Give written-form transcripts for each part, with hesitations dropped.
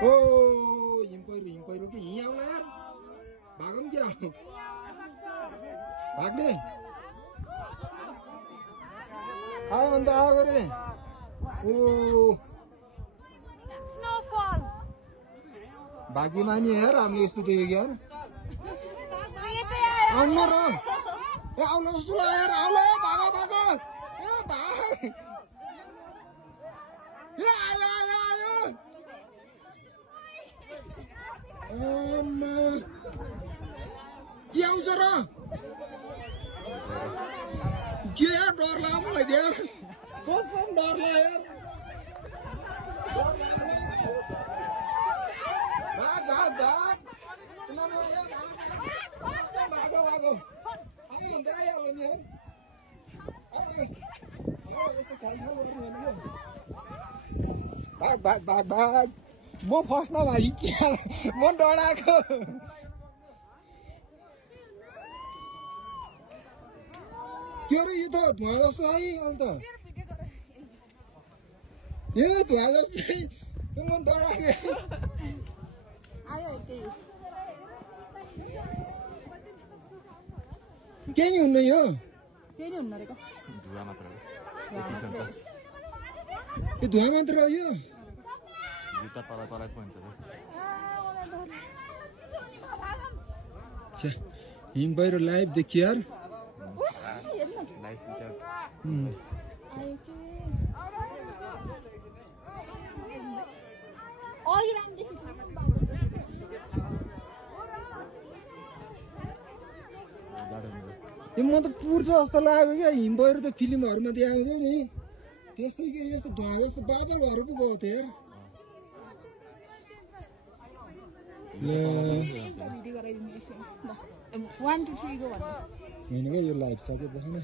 ओ हिम पहिरो कि यहीँ आउला यार भागौँ क्या भाग्ने आयो भने त आएको रे ओ भाग्यमानी यार हामीले यस्तो देखेको यार आउनु र ए आउनु जस्तो ल यार आउला भाग भाग ए भाग ए आयो आयो आयो के आउँछ र के यार डर लाग्यो मलाई यार कसम डर लाग्यो यार भाग भाग भाग भागो भागो आयो हुन्छ आइहाल्यो नि भाग भाग भाग भाग म फर्स्टमा भाइ म डराएको के रे यो त धुवा जस्तो है अन्त यो धुवा जस्तै म डराएको केही नि हुन्न यो केही नि हुन्न रहेको धुवा मात्र हो यो धुवा मात्र हो यो जुत्ता तल तल पो हुन्छ हिम पहिरो लाइभ देखियो यार यो म त पुर्छ जस्तो लाग्यो क्या हिम पहिरो त फिल्महरूमा देखाउँथ्यो नि त्यस्तै के यस्तो धुवा जस्तो बादल भएर पो गएको थियो यार होइन क्या यो लाइभ सक्यो देखाउन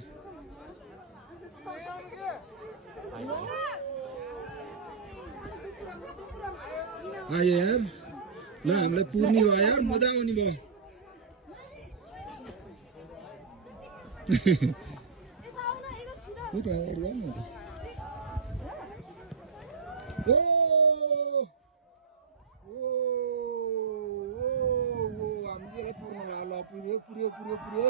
आयो यार ल हामीलाई पुर्ने भयो यार मजा आउने भयो हामीले पुर्नु ल पुर्यो पुर्यो पुर्यो पुर्यो